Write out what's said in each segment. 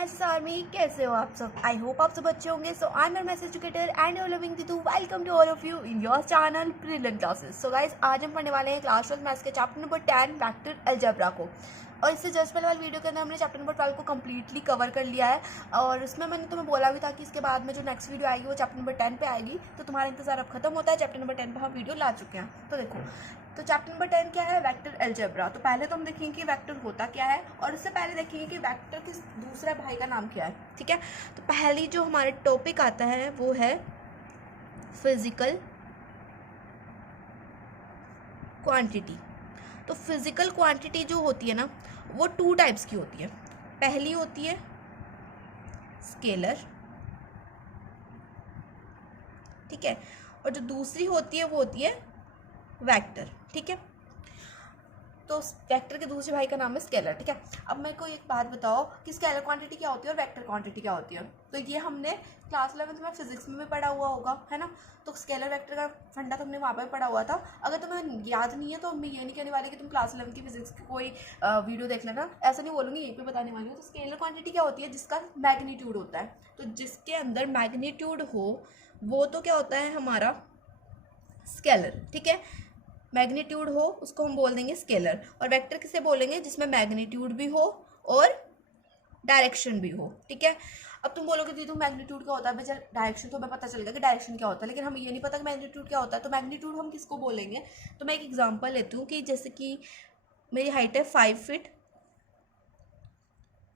Guys army, कैसे हो आप सब? आई होप आप सब अच्छे होंगे. So I am your maths educator and you loving the to welcome to all of you in your channel brilliant classes. So guys, आज हम पढ़ने वाले हैं क्लास 12 मैथ्स के चैप्टर नंबर 10 वेक्टर अलजेब्रा को. और इससे जस्ट पहले वाली वीडियो के अंदर हमने चैप्टर नंबर 12 को कम्प्लीटली कवर कर लिया है. और उसमें मैंने तुम्हें बोला भी था कि इसके बाद में जो नेक्स्ट वीडियो आएगी वो चैप्टर नंबर 10 पे आएगी. तो तुम्हारा इंतजार अब खत्म होता है. चैप्टर नंबर 10 पे हम वीडियो ला चुके हैं. तो देखो, तो चैप्टर नंबर 10 क्या है? Vector algebra. तो पहले तो हम देखेंगे कि वेक्टर होता क्या है, और उससे पहले देखेंगे कि वेक्टर के दूसरे भाई का नाम क्या है. ठीक है, तो पहली जो हमारे टॉपिक आता है वो है फिजिकल क्वांटिटी. तो फिजिकल क्वांटिटी जो होती है ना, वो टू टाइप्स की होती है. पहली होती है स्केलर, ठीक है, और जो दूसरी होती है वो होती है वेक्टर. ठीक है, तो वेक्टर के दूसरे भाई का नाम है स्केलर. ठीक है, अब मेरे को एक बात बताओ कि स्केलर क्वांटिटी क्या होती है और वेक्टर क्वांटिटी क्या होती है. तो ये हमने क्लास 11 में फिजिक्स में भी पढ़ा हुआ होगा, है ना. तो स्केलर वेक्टर का फंडा तो हमने वहाँ पर पढ़ा हुआ था. अगर तुम्हें याद नहीं है तो मैं ये नहीं कहने वाली कि तुम क्लास 11 की फिजिक्स की कोई वीडियो देख लेना. ऐसा नहीं बोलूँगी, यहीं पे बताने वाली हूँ. तो स्केलर क्वांटिटी क्या होती है? जिसका मैग्नीट्यूड होता है. तो जिसके अंदर मैग्नीट्यूड हो वो तो क्या होता है? हमारा स्केलर. ठीक है, मैग्नीट्यूड हो उसको हम बोल देंगे स्केलर. और वेक्टर किसे बोलेंगे? जिसमें मैग्नीट्यूड भी हो और डायरेक्शन भी हो. ठीक है, अब तुम बोलोगे दीदी मैग्नीट्यूड क्या होता है? भाई डायरेक्शन तो हमें पता चल गया कि डायरेक्शन क्या होता है, लेकिन हमें ये नहीं पता कि मैग्नीट्यूड क्या होता है. तो मैग्नीट्यूड हम किसको बोलेंगे? तो मैं एक एग्जांपल लेती हूँ कि जैसे कि मेरी हाइट है 5 फीट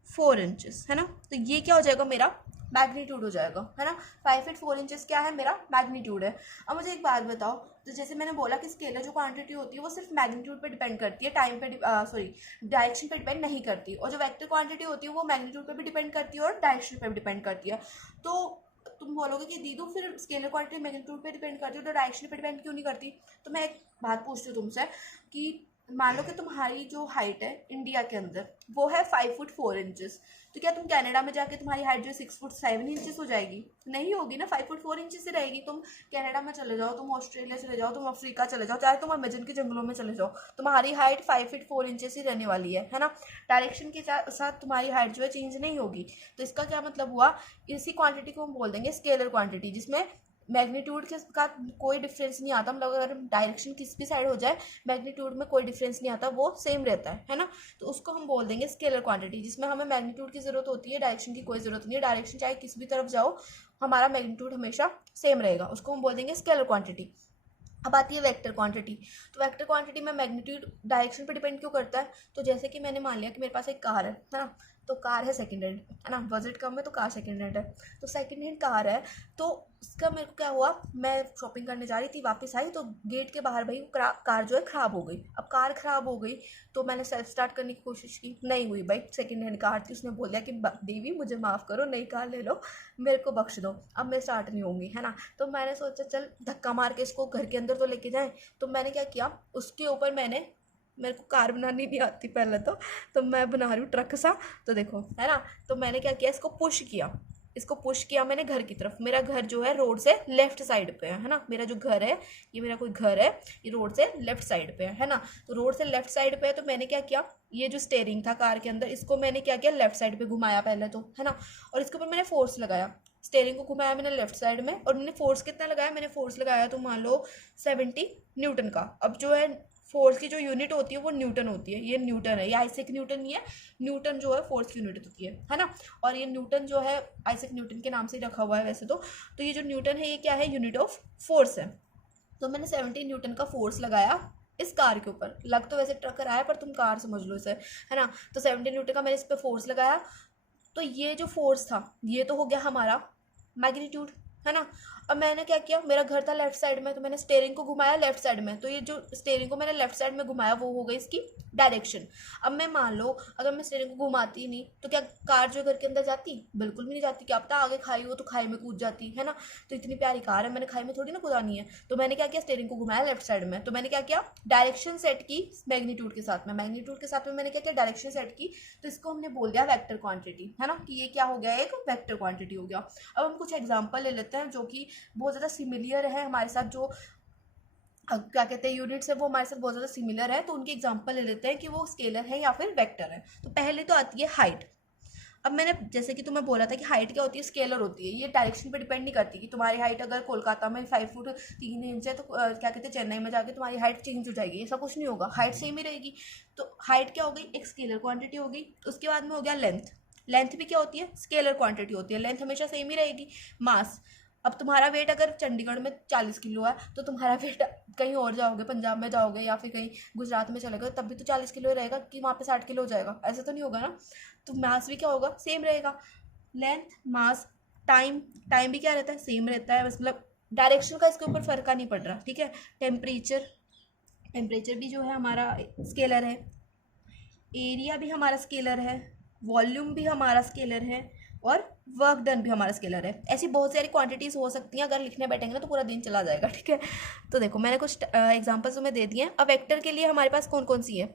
4 इंचेस, है ना. तो ये क्या हो जाएगा? मेरा मैग्नीट्यूड हो जाएगा, है ना. 5 फीट 4 इंचेस क्या है? मेरा मैग्नीट्यूड है. अब मुझे एक बात बताओ, तो जैसे मैंने बोला कि स्केलर जो क्वांटिटी होती है वो सिर्फ मैग्नीट्यूड पे डिपेंड करती है, टाइम पे डायरेक्शन पे डिपेंड नहीं करती. और जो वेक्टर क्वांटिटी होती है वो मैग्नीट्यूड पे भी डिपेंड करती है और डायरेक्शन पे भी डिपेंड करती है. तो तुम बोलोगे कि दीदू फिर स्केलर क्वांटिटी मैग्नीट्यूड पे डिपेंड करती है तो डायरेक्शन पे डिपेंड क्यों नहीं करती? तो मैं एक बात पूछती हूँ तुमसे कि मान लो कि तुम्हारी जो हाइट है इंडिया के अंदर वो है 5 फुट 4 इंचेस. तो क्या तुम कनाडा में जाके तुम्हारी हाइट जो है 6 फुट 7 इंचेस हो जाएगी? नहीं होगी ना, 5 फुट 4 इंचेस ही रहेगी. तुम कनाडा में चले जाओ, तुम ऑस्ट्रेलिया चले जाओ, तुम अफ्रीका चले जाओ, चाहे तुम अमेजन के जंगलों में चले जाओ, तुम्हारी हाइट 5 फीट 4 इंचेस ही रहने वाली है ना. डायरेक्शन के साथ तुम्हारी हाइट जो है चेंज नहीं होगी. तो इसका क्या मतलब हुआ? इसी क्वांटिटी को हम बोल देंगे स्केलर क्वांटिटी, जिसमें मैग्नीट्यूड के का कोई डिफरेंस नहीं आता. मतलब अगर डायरेक्शन किस भी साइड हो जाए मैग्नीट्यूड में कोई डिफरेंस नहीं आता, वो सेम रहता है ना. तो उसको हम बोल देंगे स्केलर क्वांटिटी, जिसमें हमें मैग्नीट्यूड की जरूरत होती है, डायरेक्शन की कोई जरूरत नहीं है. डायरेक्शन चाहे किस भी तरफ जाओ हमारा मैग्नीट्यूड हमेशा सेम रहेगा. उसको हम बोल देंगे स्केलर क्वांटिटी. अब आती है वेक्टर क्वांटिटी. तो वेक्टर क्वांटिटी में मैग्नीट्यूड डायरेक्शन पे डिपेंड क्यों करता है? तो जैसे कि मैंने मान लिया कि मेरे पास एक कार है ना. तो कार है सेकंड हैंड, है ना. बजट कम है तो कार सेकंड हैंड है. तो सेकंड हैंड कार है, तो उसका मेरे को क्या हुआ, मैं शॉपिंग करने जा रही थी, वापस आई तो गेट के बाहर भाई कार जो है ख़राब हो गई. अब कार ख़राब हो गई तो मैंने सेल्फ स्टार्ट करने की कोशिश की, नहीं हुई. भाई सेकंड हैंड कार थी, उसने बोल दिया कि देवी मुझे माफ़ करो, नई कार ले लो, मेरे को बख्श दो, अब मैं स्टार्ट नहीं होंगी, है ना. तो मैंने सोचा चल धक्का मार के इसको घर के अंदर तो लेके जाएं. तो मैंने क्या किया, उसके ऊपर मेरे को कार बनानी नहीं आती पहले तो मैं बना रही हूँ ट्रक सा. तो देखो, है ना. तो मैंने क्या किया, इसको पुश किया मैंने घर की तरफ. मेरा घर जो है रोड से लेफ्ट साइड पे है ना. मेरा जो घर है, ये मेरा कोई घर है, ये रोड से लेफ्ट साइड पे है ना. तो रोड से लेफ्ट साइड पे है, तो मैंने क्या किया, ये जो स्टेयरिंग था कार के अंदर, इसको मैंने क्या किया, लेफ्ट साइड पे घुमाया पहले तो, है ना. और इसके ऊपर मैंने फोर्स लगाया, स्टेयरिंग को घुमाया मैंने लेफ्ट साइड में. और मैंने फोर्स कितना लगाया? मैंने फोर्स लगाया तो मान लो 70 न्यूटन का. अब जो है फोर्स की जो यूनिट होती है वो न्यूटन होती है. ये न्यूटन है, ये आइजैक न्यूटन नहीं है. न्यूटन जो है फोर्स की यूनिट होती है ना. और ये न्यूटन जो है आइजैक न्यूटन के नाम से ही रखा हुआ है वैसे तो ये जो न्यूटन है ये क्या है? यूनिट ऑफ फोर्स है. तो मैंने 70 न्यूटन का फोर्स लगाया इस कार के ऊपर. लग तो वैसे ट्रक रहा है पर तुम कार समझ लो इसे, है ना. तो 70 न्यूटन का मैंने इस पर फोर्स लगाया. तो ये जो फोर्स था ये तो हो गया हमारा मैग्नीट्यूड, है ना. अब मैंने क्या किया, मेरा घर था लेफ्ट साइड में, तो मैंने स्टेयरिंग को घुमाया लेफ्ट साइड में. तो ये जो स्टेयरिंग को मैंने लेफ्ट साइड में घुमाया वो हो गई इसकी डायरेक्शन. अब मैं मान लो अगर मैं स्टेयरिंग को घुमाती नहीं तो क्या कार जो घर के अंदर जाती? बिल्कुल भी नहीं जाती. क्या पता आगे खाई हो तो खाई में कूद जाती, है ना. तो इतनी प्यारी कार है, मैंने खाई में थोड़ी ना कूदानी है. तो मैंने क्या किया, स्टेयरिंग को घुमाया लेफ्ट साइड में. तो मैंने क्या किया, डायरेक्शन सेट की मैग्नीट्यूड के साथ में. मैंने क्या किया, डायरेक्शन सेट की. तो इसको हमने बोल दिया वेक्टर क्वांटिटी, है ना, कि ये क्या हो गया, एक वेक्टर क्वांटिटी हो गया. अब हम कुछ एग्जांपल ले लेते हैं जो कि बहुत ज़्यादा सिमिलियर है हमारे साथ. जो क्या कहते हैं यूनिट्स है वो हमारे साथ बहुत ज़्यादा सिमिलर है. तो उनकी एग्जांपल ले लेते हैं कि वो स्केलर है या फिर वेक्टर है. तो पहले तो आती है हाइट. अब मैंने जैसे कि तुम्हें बोला था कि हाइट क्या होती है, स्केलर होती है, ये डायरेक्शन पे डिपेंड नहीं करती कि तुम्हारी हाइट अगर कोलकाता में 5 फुट 3 इंच है तो क्या कहते हैं चेन्नई में जाके तुम्हारी हाइट चेंज हो जाएगी, ऐसा कुछ नहीं होगा, हाइट सेम ही रहेगी। तो हाइट क्या हो गई, एक स्केलर क्वांटिटी हो गई। उसके बाद में हो गया लेंथ, लेंथ भी क्या होती है, स्केलर क्वांटिटी होती है, लेंथ हमेशा सेम ही रहेगी। मास, अब तुम्हारा वेट अगर चंडीगढ़ में 40 किलो है तो तुम्हारा वेट कहीं और जाओगे, पंजाब में जाओगे या फिर कहीं गुजरात में चले गए तब भी तो 40 किलो ही रहेगा कि वहाँ पे 60 किलो हो जाएगा, ऐसा तो नहीं होगा ना। तो मास भी क्या होगा, सेम रहेगा। लेंथ, मास, टाइम, टाइम भी क्या रहता है, सेम रहता है, बस मतलब डायरेक्शन का इसके ऊपर फर्क नहीं पड़ रहा, ठीक है। टेम्परेचर, टेम्परेचर भी जो है हमारा स्केलर है, एरिया भी हमारा स्केलर है, वॉल्यूम भी हमारा स्केलर है, और वर्क डन भी हमारा स्केलर है। ऐसी बहुत सारी क्वांटिटीज़ हो सकती हैं, अगर लिखने बैठेंगे ना तो पूरा दिन चला जाएगा, ठीक है। तो देखो मैंने कुछ एग्जांपल्स तुम्हें दे दिए हैं। अब वेक्टर के लिए हमारे पास कौन कौन सी है,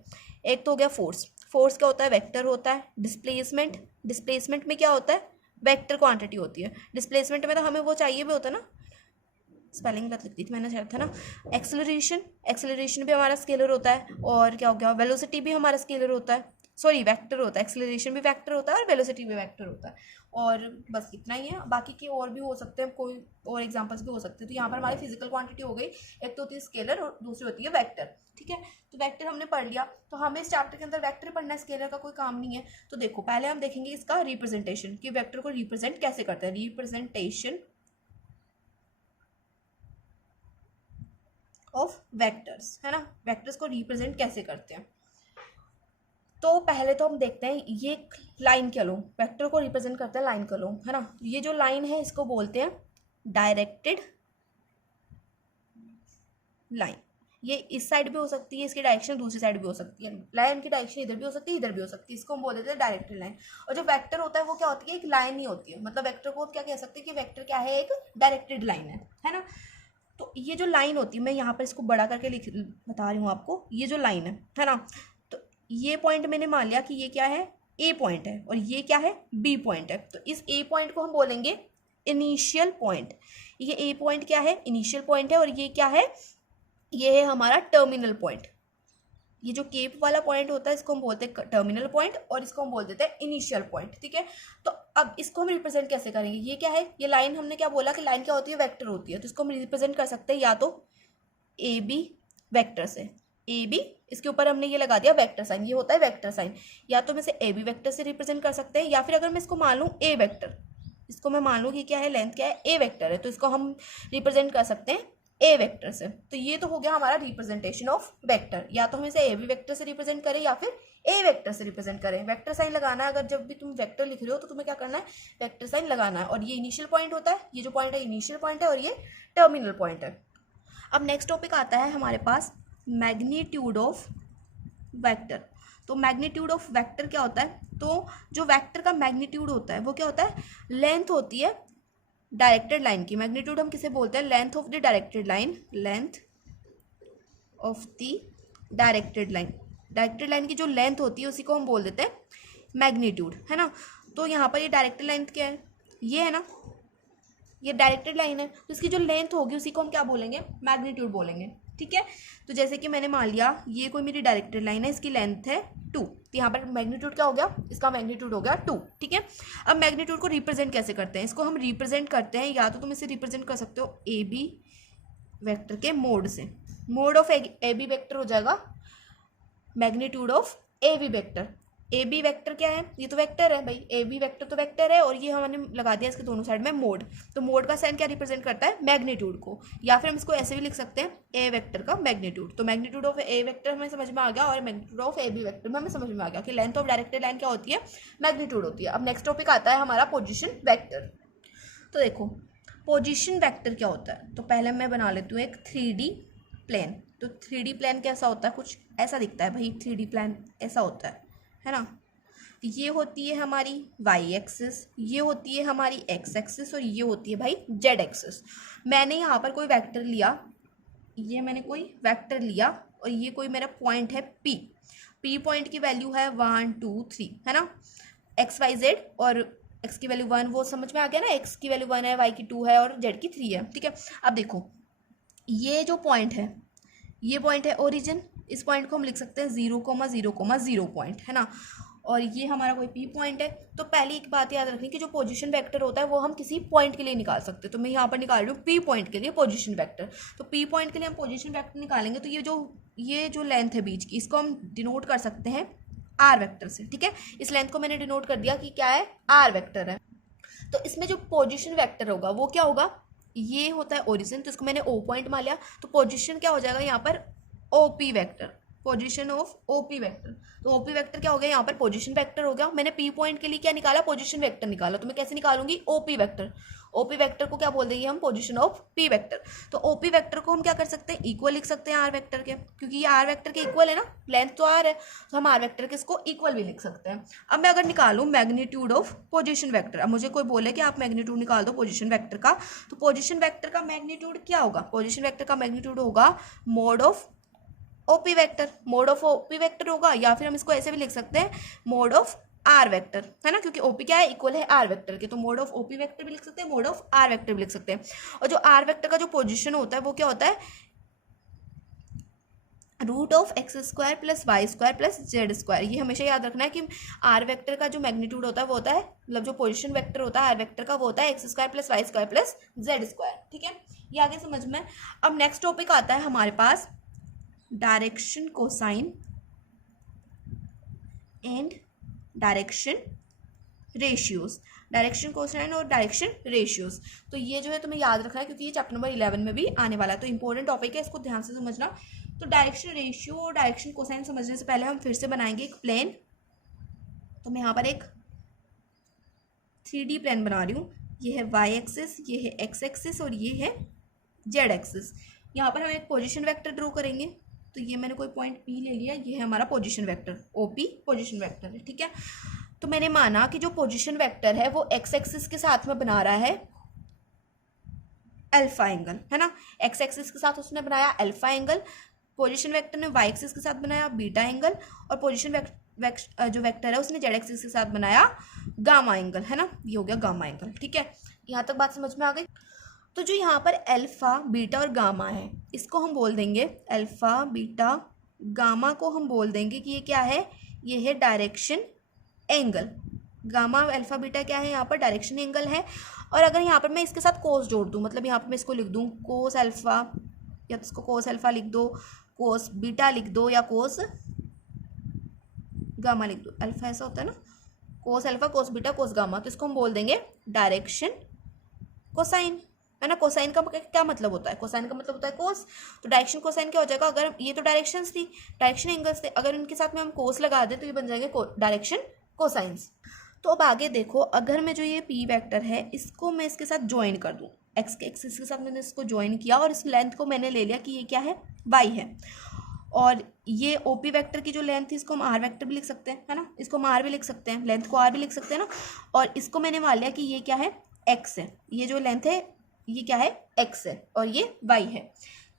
एक तो हो गया फोर्स, फोर्स क्या होता है, वेक्टर होता है। डिस्प्लेसमेंट, डिस्प्लेसमेंट में क्या होता है, वेक्टर क्वांटिटी होती है। डिस्प्लेसमेंट में तो हमें वो चाहिए भी होता है ना, स्पेलिंग गलत लिख दी थी मैंने शायद, था ना। एक्सेलरेशन, एक्सेलरेशन भी हमारा स्केलर होता है। और क्या हो गया, वेलोसिटी भी हमारा स्केलर होता है, सॉरी वेक्टर होता है। एक्सेलरेशन भी वेक्टर होता है और वेलोसिटी भी वेक्टर होता है। और बस इतना ही है, बाकी के और भी हो सकते हैं, कोई और एग्जांपल्स भी हो सकते हैं। तो यहाँ पर हमारी फिजिकल क्वांटिटी हो गई, एक तो होती है स्केलर और दूसरी होती है वेक्टर, ठीक है। तो वेक्टर हमने पढ़ लिया, तो हमें इस चैप्टर के अंदर वेक्टर पढ़ना है, स्केलर का कोई काम नहीं है। तो देखो पहले हम देखेंगे इसका रिप्रेजेंटेशन, कि वेक्टर को रिप्रेजेंट कैसे करते हैं, रिप्रेजेंटेशन ऑफ वेक्टर्स, है ना, वेक्टर्स को रिप्रेजेंट कैसे करते हैं। तो पहले तो हम देखते हैं, ये लाइन क्या लो, वेक्टर को रिप्रेजेंट करते हैं लाइन का लो, है ना। ये जो लाइन है इसको बोलते हैं डायरेक्टेड लाइन। ये इस साइड भी हो सकती है, इसकी डायरेक्शन दूसरी साइड भी हो सकती है, लाइन की डायरेक्शन इधर भी हो सकती है इधर भी हो सकती है, इसको हम बोल देते हैं डायरेक्टेड लाइन। और जो वेक्टर होता है वो क्या होती है, एक लाइन ही होती है, मतलब वेक्टर को क्या कह सकते हैं कि वेक्टर क्या है, एक डायरेक्टेड लाइन है ना। तो ये जो लाइन होती है, मैं यहाँ पर इसको बड़ा करके लिख बता रही हूँ आपको, ये जो लाइन है ना। तो ये पॉइंट मैंने मान लिया कि ये क्या है, ए पॉइंट है, और ये क्या है, बी पॉइंट है। तो इस ए पॉइंट को हम बोलेंगे इनिशियल पॉइंट। ये ए पॉइंट क्या है, इनिशियल पॉइंट है, और ये क्या है, ये है हमारा टर्मिनल पॉइंट। ये जो केप वाला पॉइंट होता है इसको हम बोलते हैं टर्मिनल पॉइंट, और इसको हम बोल देते हैं इनिशियल पॉइंट, ठीक है। तो अब इसको हम रिप्रेजेंट कैसे करेंगे, ये क्या है, ये लाइन, हमने क्या बोला कि लाइन क्या होती है, वेक्टर होती है। तो इसको हम रिप्रेजेंट कर सकते हैं या तो ए बी वेक्टर से, ए बी, इसके ऊपर हमने ये लगा दिया वेक्टर साइन, ये होता है वेक्टर साइन। या तो मैं इसे ए बी वेक्टर से रिप्रेजेंट कर सकते हैं, या फिर अगर मैं इसको मान लूँ ए वेक्टर, इसको मैं मान लूँ कि क्या है, लेंथ क्या है, ए वेक्टर है, तो इसको हम रिप्रेजेंट कर सकते हैं ए वेक्टर से। तो ये तो हो गया हमारा रिप्रेजेंटेशन ऑफ वेक्टर, या तो हम इसे ए बी वेक्टर से रिप्रेजेंट करें या फिर ए वेक्टर से रिप्रेजेंट करें। वेक्टर साइन लगाना है, अगर जब भी तुम वेक्टर लिख रहे हो तो तुम्हें क्या करना है, वेक्टर साइन लगाना है। और ये इनिशियल पॉइंट होता है, ये जो पॉइंट है इनिशियल पॉइंट है, और ये टर्मिनल पॉइंट है। अब नेक्स्ट टॉपिक आता है हमारे पास मैग्नीट्यूड ऑफ वेक्टर। तो मैग्नीट्यूड ऑफ वेक्टर क्या होता है, तो जो वेक्टर का मैग्नीट्यूड होता है वो क्या होता है, लेंथ होती है डायरेक्टेड लाइन की। मैग्नीट्यूड हम किसे बोलते हैं, length of the directed line, length of the directed line. Directed line की जो लेंथ होती है उसी को हम बोल देते हैं मैग्नीट्यूड, है ना। तो यहाँ पर ये डायरेक्टेड लाइन क्या है, ये है ना, ये डायरेक्टेड लाइन है, तो इसकी जो लेंथ होगी उसी को हम क्या बोलेंगे, मैग्नीट्यूड बोलेंगे, ठीक है। तो जैसे कि मैंने मान लिया ये कोई मेरी डायरेक्टेड लाइन है, इसकी लेंथ है 2, तो यहाँ पर मैग्नीट्यूड क्या हो गया, इसका मैग्नीट्यूड हो गया 2, ठीक है। अब मैग्नीट्यूड को रिप्रेजेंट कैसे करते हैं, इसको हम रिप्रेजेंट करते हैं, या तो तुम इसे रिप्रेजेंट कर सकते हो ए बी वेक्टर के मोड से। Mod of A B vector हो जाएगा magnitude of A B vector. A B vector क्या है, ये तो वेक्टर है भाई, ए बी वेक्टर तो वेक्टर है, और ये हमने लगा दिया इसके दोनों साइड में मोड। तो मोड का साइन क्या रिप्रेजेंट करता है, मैग्नीट्यूड को। या फिर हम इसको ऐसे भी लिख सकते हैं, ए वेक्टर का मैग्नीट्यूड। तो मैग्नीट्यूड ऑफ ए वेक्टर हमें समझ में आ गया, और magnitude of A B vector में हमें समझ में आ गया कि लेंथ ऑफ डायरेक्टेड लाइन क्या होती है, मैग्नीट्यूड होती है। अब नेक्स्ट टॉपिक आता है हमारा पोजिशन वेक्टर। तो देखो पोजिशन वेक्टर क्या होता है, तो पहले मैं बना लेती हूँ एक 3D प्लेन। तो 3D प्लेन कैसा होता है, कुछ ऐसा दिखता है भाई, 3D प्लेन ऐसा होता है ना। ये होती है हमारी वाई एक्सिस, ये होती है हमारी एक्स एक्सिस, और ये होती है भाई जेड एक्सिस। मैंने यहाँ पर कोई वेक्टर लिया, ये मैंने कोई वेक्टर लिया, और ये कोई मेरा पॉइंट है पी। पी पॉइंट की वैल्यू है 1 2 3, है ना, एक्स वाई जेड, और एक्स की वैल्यू 1, वो समझ में आ गया ना, एक्स की वैल्यू 1 है, वाई की 2 है, और जेड की 3 है, ठीक है। अब देखो ये जो पॉइंट है, ये पॉइंट है ओरिजिन, इस पॉइंट को हम लिख सकते हैं 0,0,0 पॉइंट, है ना। और ये हमारा कोई पी पॉइंट है। तो पहली एक बात याद रखनी कि जो पोजीशन वेक्टर होता है वो हम किसी पॉइंट के लिए निकाल सकते हैं। तो मैं यहाँ पर निकाल रही हूँ पी पॉइंट के लिए पोजीशन वेक्टर। तो पी पॉइंट के लिए हम पोजीशन वेक्टर निकालेंगे तो ये जो लेंथ है बीच की, इसको हम डिनोट कर सकते हैं आर वेक्टर से। ठीक है, इस लेंथ को मैंने डिनोट कर दिया कि क्या है, आर वेक्टर है। तो इसमें जो पोजीशन वेक्टर होगा वो क्या होगा, ये होता है ओरिजिन, तो इसको मैंने ओ पॉइंट मान लिया। तो पोजीशन क्या हो जाएगा यहाँ पर, OP vector, position of OP vector. तो ओपी वेक्टर क्या हो गया यहाँ पर, पोजीशन वेक्टर हो गया। मैंने पी पॉइंट के लिए क्या निकाला, पोजीशन वेक्टर निकाला। तो मैं कैसे निकालूंगी, ओपी वेक्टर। ओपी वेक्टर को क्या बोल देंगे हम, पोजीशन ऑफ पी वेक्टर। तो ओपी वेक्टर को हम क्या कर सकते हैं, इक्वल लिख सकते हैं आर वेक्टर के, क्योंकि ये आर वेक्टर के इक्वल है ना, लेंथ तो आर है, तो हम आर वेक्टर के इसको इक्वल भी लिख सकते हैं। अब मैं अगर निकालूं मैग्नीट्यूड ऑफ पोजीशन वेक्टर, अब मुझे कोई बोले कि आप मैग्नीट्यूड निकाल दो पोजीशन वेक्टर का, तो पोजीशन वेक्टर का मैग्नीट्यूड क्या होगा, पोजीशन वेक्टर का मैग्नीट्यूड होगा mode of OP vector. Mode of OP vector होगा, या फिर हम इसको ऐसे भी लिख सकते हैं मोड ऑफ आर वेक्टर, है ना, क्योंकि ओपी क्या है, इक्वल है आर वेक्टर के। तो मोड ऑफ ओपी वेक्टर भी लिख सकते हैं, मोड ऑफ आर वेक्टर भी लिख सकते हैं। और जो आर वेक्टर का जो पोजीशन होता है वो क्या होता है, root of X square plus Y square plus Z square. ये हमेशा याद रखना है कि आर वेक्टर का जो मैग्नीट्यूड होता है वो होता है, मतलब जो पोजीशन वेक्टर होता है आर वेक्टर का, वो होता है X square plus Y square plus Z square. ठीक है, ये आगे समझ में। अब नेक्स्ट टॉपिक आता है हमारे पास direction cosine and direction ratios. Direction cosine और डायरेक्शन रेशियोज, तो ये जो है तुम्हें याद रखना है क्योंकि ये चैप्टर नंबर 11 में भी आने वाला है, तो इंपॉर्टेंट टॉपिक है, इसको ध्यान से समझना। तो डायरेक्शन रेशियो और डायरेक्शन कोसाइन समझने से पहले हम फिर से बनाएंगे एक प्लेन। तो मैं यहाँ पर एक 3D प्लेन बना रही हूँ। ये है वाई एक्सिस, ये है एक्स एक्सिस और ये है जेड एक्सिस। यहाँ पर हम एक पोजीशन वेक्टर ड्रॉ करेंगे। तो ये मैंने कोई पॉइंट पी ले लिया, ये है हमारा position vector, OP position vector है। ठीक है, तो मैंने माना कि जो पोजीशन वेक्टर है वो एक्स एक्सिस के साथ में बना रहा है अल्फा एंगल, है ना, एक्स एक्सिस के साथ उसने बनाया अल्फा एंगल, पोजीशन वेक्टर ने वाई एक्सिस के साथ बनाया बीटा एंगल, और पोजीशन जो वेक्टर है उसने जेड एक्सिस के साथ बनाया गामा एंगल, है ना, ये हो गया गामा एंगल। ठीक है, यहाँ तक बात समझ में आ गई। तो जो यहाँ पर अल्फा बीटा और गामा है, इसको हम बोल देंगे, अल्फा बीटा गामा को हम बोल देंगे कि ये क्या है, ये है direction angle. Gamma alpha beta क्या है, यहाँ पर डायरेक्शन एंगल है। और अगर यहाँ पर मैं इसके साथ कोस जोड़ दूँ, मतलब यहाँ पर मैं इसको लिख दूँ कोस अल्फा, या तो इसको कोस अल्फा लिख दो, कोस बीटा लिख दो, या कोस गामा लिख दो। अल्फा ऐसा होता है ना, कोस alpha cos beta cos gamma, तो इसको हम बोल देंगे डायरेक्शन कोसाइन, है ना। कोसाइन का क्या मतलब होता है, कोसाइन का मतलब होता है कोस। तो डायरेक्शन कोसाइन क्या हो जाएगा, अगर ये तो डायरेक्शंस थी, डायरेक्शन एंगल्स थे, अगर इनके साथ में हम कोस लगा दें तो ये बन जाएंगे डायरेक्शन कोसाइंस। तो अब आगे देखो, अगर मैं जो ये पी वेक्टर है इसको मैं इसके साथ ज्वाइन कर दूँ, एक्स के एक्सिस के साथ मैंने इसको ज्वाइन किया और इस लेंथ को मैंने ले लिया कि ये क्या है, वाई है। और ये ओपी वेक्टर की जो लेंथ थी इसको हम आर वेक्टर भी लिख सकते हैं, है ना, इसको हम आर भी लिख सकते हैं, लेंथ को आर भी लिख सकते हैं ना। और इसको मैंने मान लिया कि ये क्या है, एक्स है, ये जो लेंथ है ये क्या है, एक्स है, और ये वाई है।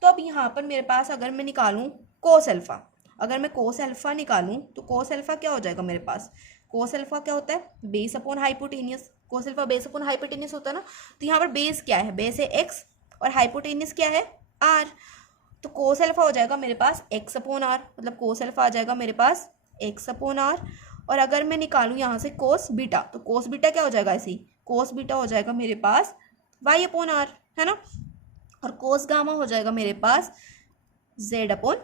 तो अब यहाँ पर मेरे पास अगर मैं निकालूं कोस अल्फा, अगर मैं कोस अल्फा निकालूं तो कोस अल्फा क्या हो जाएगा मेरे पास, कोस अल्फा क्या होता है, base upon hypotenuse. Cos alpha base upon hypotenuse होता है ना। तो यहाँ पर बेस क्या है, बेस है एक्स, और हाइपोटेनियस क्या है, आर। तो कोस अल्फा हो जाएगा मेरे पास एक्स अपॉन आर, मतलब कोस अल्फा आ जाएगा मेरे पास एक्स अपॉन आर। और अगर मैं निकालूं यहाँ से कोस बीटा, तो कोस बीटा क्या हो जाएगा, ऐसे ही कोस बीटा हो जाएगा मेरे पास वाई अपॉन आर, है ना। और कोस गामा हो जाएगा मेरे पास जेड अपॉन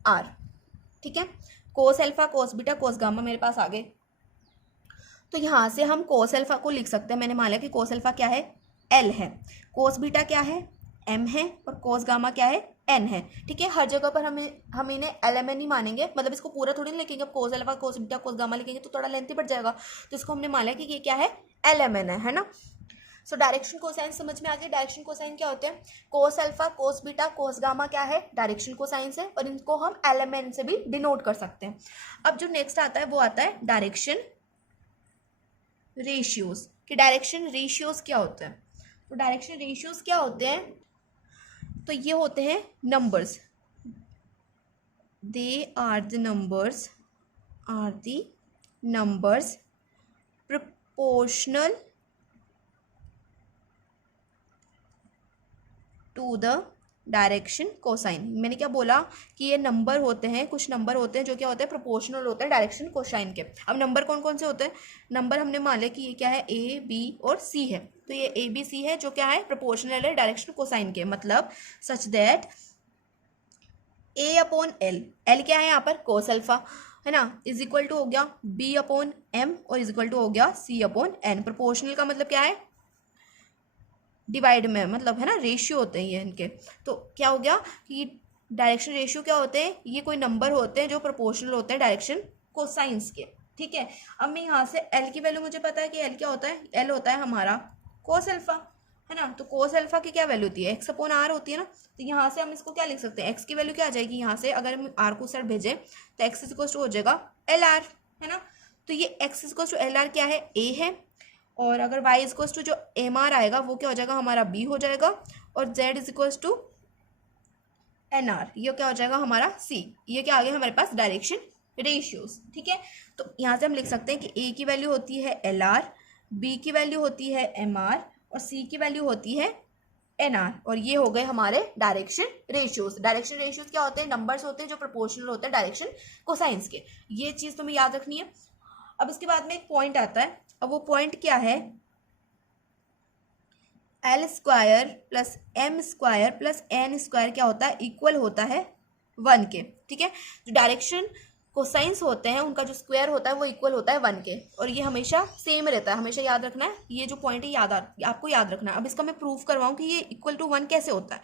आर। ठीक है, cos alpha cos beta cos gamma मेरे पास आ गए। तो यहाँ से हम कोस अल्फा को लिख सकते हैं, मैंने मान लिया कि कोस अल्फा क्या है, एल है, कोस बीटा क्या है, एम है, और कोस गामा क्या है, एन है। ठीक है, हर जगह पर हम इन्हें एल एम एन ही मानेंगे, मतलब इसको पूरा थोड़ी नहीं लिखेंगे। अब कोस alpha cos beta cos gamma लिखेंगे तो थोड़ा लेंथी बढ़ जाएगा, तो इसको हमने मान लिया कि ये क्या है, एल एम एन है ना। सो डायरेक्शन कोसाइन समझ में आ गया। डायरेक्शन कोसाइन क्या होते हैं, कोस alpha cos beta cos gamma क्या है, डायरेक्शन कोसाइन है, और इनको हम एल एम एन से भी डिनोट कर सकते हैं। अब जो नेक्स्ट आता है वो आता है डायरेक्शन रेशियोज, कि डायरेक्शन रेशियोज क्या होते हैं। तो डायरेक्शन रेशियोज क्या होते हैं, तो ये होते हैं numbers, they are the numbers proportional to the direction cosine. मैंने क्या बोला कि ये नंबर होते हैं, कुछ नंबर होते हैं जो क्या होते हैं, प्रोपोर्शनल होते हैं डायरेक्शन कोसाइन के। अब नंबर कौन कौन से होते हैं, नंबर हमने मान लिया कि ये क्या है, ए बी और सी है, तो ये ए बी सी है जो क्या है, प्रोपोर्शनल है डायरेक्शन कोसाइन के, मतलब such that A upon L, L क्या है यहाँ पर, कोस अल्फा है ना, इज इक्वल टू हो गया बी अपॉन एम और इज इक्वल टू हो गया सी अपॉन एन। प्रोपोर्शनल का मतलब क्या है, डिवाइड में, मतलब है ना रेशियो होते हैं ये इनके। तो क्या हो गया कि डायरेक्शन रेशियो क्या होते हैं, ये कोई नंबर होते हैं जो प्रोपोर्शनल होते हैं डायरेक्शन कोसाइंस के। ठीक है, अब मैं यहाँ से एल की वैल्यू मुझे पता है कि एल क्या होता है, एल होता है हमारा कोस अल्फा है ना। तो कोस अल्फा की क्या वैल्यू होती है, एक्स अपॉन आर होती है ना। तो यहाँ से हम इसको क्या लिख सकते हैं, एक्स की वैल्यू क्या आ जाएगी, यहाँ से अगर हम आर को साइड भेजें तो एक्स इक्वल टू हो जाएगा एल आर है ना। तो ये X equal to L R क्या है, ए है, और अगर y इक्वल्स टू जो एम आर आएगा वो क्या हो जाएगा हमारा b हो जाएगा, और z is equals to N R, ये क्या हो जाएगा हमारा c। ये क्या आ गया हमारे पास डायरेक्शन रेशियोज। ठीक है, तो यहाँ से हम लिख सकते हैं कि a की वैल्यू होती है एल आर, b की वैल्यू होती है एम आर और c की वैल्यू होती है एन आर, और ये हो गए हमारे डायरेक्शन रेशियोज। डायरेक्शन रेशियोज क्या होते हैं, नंबर्स होते हैं जो प्रोपोर्शनल होते हैं डायरेक्शन कोसाइंस के। ये चीज़ तुम्हें याद रखनी है। अब इसके बाद में एक पॉइंट आता है, अब वो पॉइंट क्या है, L square plus M square plus N square क्या होता है, इक्वल होता है 1 के। ठीक है, जो डायरेक्शन कोसाइंस होते हैं उनका जो स्क्वायर होता है वो इक्वल होता है 1 के, और ये हमेशा सेम रहता है, हमेशा याद रखना है। ये जो पॉइंट है आपको याद रखना है। अब इसका मैं प्रूफ करवाऊँ कि ये इक्वल टू 1 कैसे होता है।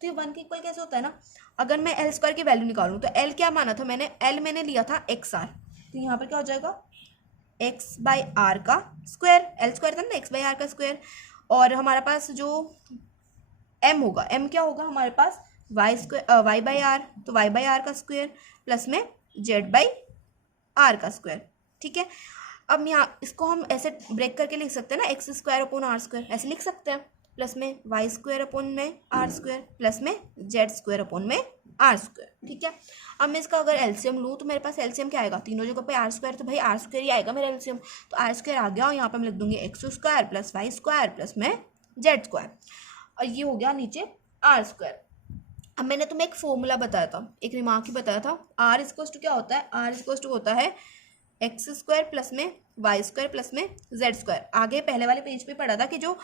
तो ये 1 के इक्वल कैसे होता है ना, अगर मैं एल स्क्वायर की वैल्यू निकालूँ तो एल क्या माना था मैंने, एल मैंने लिया था एक्स आर, तो यहाँ पर क्या हो जाएगा एक्स बाई आर का स्क्वायर, एल स्क्वायर था ना एक्स बाई आर का स्क्वायर, और हमारे पास जो एम होगा, एम क्या होगा हमारे पास Y square, Y by R, तो वाई बाई आर का स्क्वायर प्लस में जेड बाई आर का स्क्वायर। ठीक है, अब यहाँ इसको हम ऐसे ब्रेक करके लिख सकते हैं ना, X square upon R square, ऐसे लिख सकते हैं, प्लस में वाई स्क्वायर अपॉन में आर स्क्वायर प्लस में जेड स्क्वायर अपॉन में आर स्क्वायर। ठीक है, अब मैं इसका अगर एलसीएम लूँ तो मेरे पास एलसीएम क्या आएगा, तीनों जगह पे आर स्क्वायर, तो भाई आर स्क्वायर ही आएगा मेरा एलसीएम। तो आर स्क्वायर आ गया, और यहाँ पे मैं लिख दूंगी X square plus Y square plus में जेड स्क्वायर, और ये हो गया नीचे आर स्क्वायर। अब मैंने तुम्हें एक फॉर्मूला बताया था, एक रिमार्क ही बताया था, आर इक्वल्स टू क्या होता है, आर इक्वल्स टू होता है एक्स स्क्वायर प्लस में वाई स्क्वायर प्लस में जेड स्क्वायर। आगे पहले वाले पेज पे पढ़ा था कि जो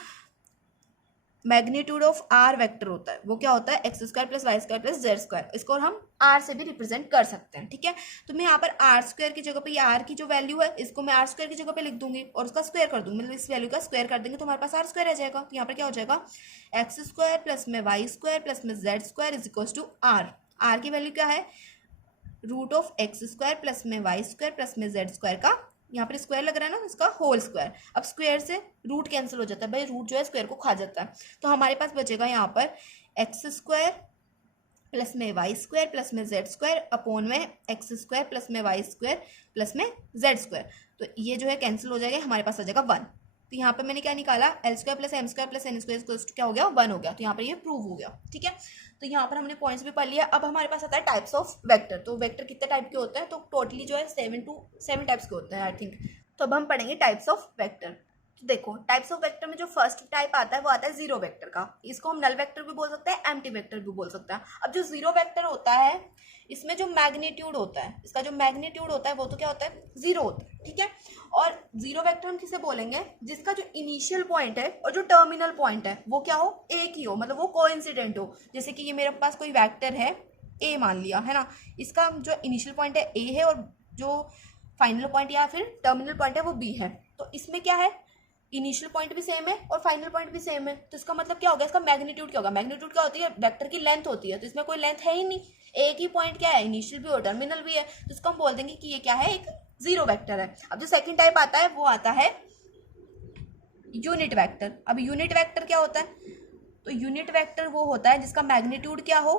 मैग्नीट्यूड ऑफ आर वेक्टर होता है वो क्या होता है, X square plus Y square plus Z square. इसको हम आर से भी रिप्रेजेंट कर सकते हैं। ठीक है, तो मैं यहाँ पर आर स्क्वायर की जगह पे, ये आर की जो वैल्यू है इसको मैं आर स्क्वायर की जगह पे लिख दूंगी और उसका स्क्वायर कर दूंगी, मतलब इस वैल्यू का स्क्वायर कर देंगे तो हमारे पास आर स्क्वायर आ जाएगा। तो यहाँ पर क्या हो जाएगा, एक्स स्क्वायर प्लस में वाई स्क्वायर प्लस में Z square is equal to R. R की वैल्यू क्या है, root of X square plus में वाई स्क्वायर प्लस में जेड स्क्वायर का, यहाँ पर स्क्वायर लग रहा है ना, इसका होल स्क्वायर। अब स्क्वायर से रूट कैंसिल हो जाता है, भाई रूट जो है स्क्वायर को खा जाता है, तो हमारे पास बचेगा यहाँ पर एक्स स्क्वायर प्लस में वाई स्क्वायर प्लस में जेड स्क्वायर अपॉन में एक्स स्क्वायर प्लस में वाई स्क्वायर प्लस में जेड स्क्वायर। तो ये जो है कैंसिल हो जाएगा, हमारे पास आ जाएगा 1। तो यहाँ पे मैंने क्या निकाला, L square plus M square plus N square क्या हो गया, 1 हो गया। तो यहाँ पर ये प्रूव हो गया। ठीक है, तो यहाँ पर हमने पॉइंट्स भी पढ़ लिया। अब हमारे पास आता है टाइप्स ऑफ वेक्टर। तो वेक्टर कितने टाइप के होते हैं, तो टोटली जो है 7 टाइप्स के होते हैं आई थिंक। तो अब हम पढ़ेंगे टाइप्स ऑफ वेक्टर। तो देखो टाइप्स ऑफ वेक्टर में जो फर्स्ट टाइप आता है वो आता है जीरो वेक्टर का। इसको हम नल वेक्टर भी बोल सकते हैं, एम्प्टी वेक्टर भी बोल सकते हैं। अब जो जीरो वेक्टर होता है इसमें जो मैग्नीट्यूड होता है, इसका जो मैग्नीट्यूड होता है वो तो क्या होता है, जीरो होता है। ठीक है, और जीरो वेक्टर हम किसे बोलेंगे, जिसका जो इनिशियल पॉइंट है और जो टर्मिनल पॉइंट है वो क्या हो, एक ही हो, मतलब वो कोइंसिडेंट हो। जैसे कि ये मेरे पास कोई वेक्टर है ए मान लिया है ना, इसका जो इनिशियल पॉइंट है ए है और जो फाइनल पॉइंट या फिर टर्मिनल पॉइंट है वो बी है। तो इसमें क्या है, इनिशियल पॉइंट भी सेम है और फाइनल पॉइंट भी सेम है। तो इसका मतलब क्या होगा, इसका मैग्नीट्यूड क्या होगा, मैग्नीट्यूड क्या होती है, वेक्टर की लेंथ होती है। तो इसमें कोई लेंथ है ही नहीं, एक ही पॉइंट क्या है, इनिशियल भी और टर्मिनल भी है, तो इसको हम बोल देंगे कि ये क्या है, एक जीरो वेक्टर है। अब जो सेकंड टाइप आता है वो आता है यूनिट वेक्टर। अब यूनिट वेक्टर क्या होता है, तो यूनिट वेक्टर वो होता है जिसका मैग्नीट्यूड क्या हो,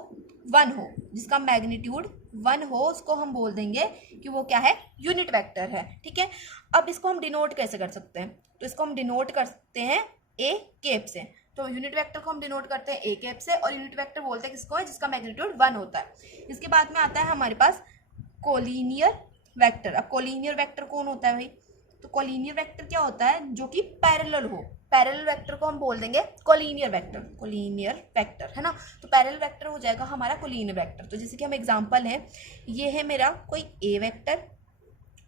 1 हो, जिसका मैग्नीट्यूड 1 हो उसको हम बोल देंगे कि वो क्या है, यूनिट वेक्टर है। ठीक है, अब इसको हम डिनोट कैसे कर सकते हैं, तो इसको हम डिनोट करते हैं ए कैप से। तो यूनिट वेक्टर को हम डिनोट करते हैं ए कैप से, और यूनिट वेक्टर बोलते हैं किसको है, जिसका मैग्नीट्यूड 1 होता है। इसके बाद में आता है हमारे पास कोलिनियर वेक्टर। अब कोलिनियर वेक्टर कौन होता है भाई, तो कोलिनियर वेक्टर क्या होता है, जो कि पैरेलल हो। पैरेलल वेक्टर को हम बोल देंगे कोलिनियर वेक्टर, कोलिनियर वेक्टर, है ना। तो पैरेलल वेक्टर हो जाएगा हमारा कोलिनियर वेक्टर। तो जैसे कि हम एग्जांपल है, ये है मेरा कोई ए वेक्टर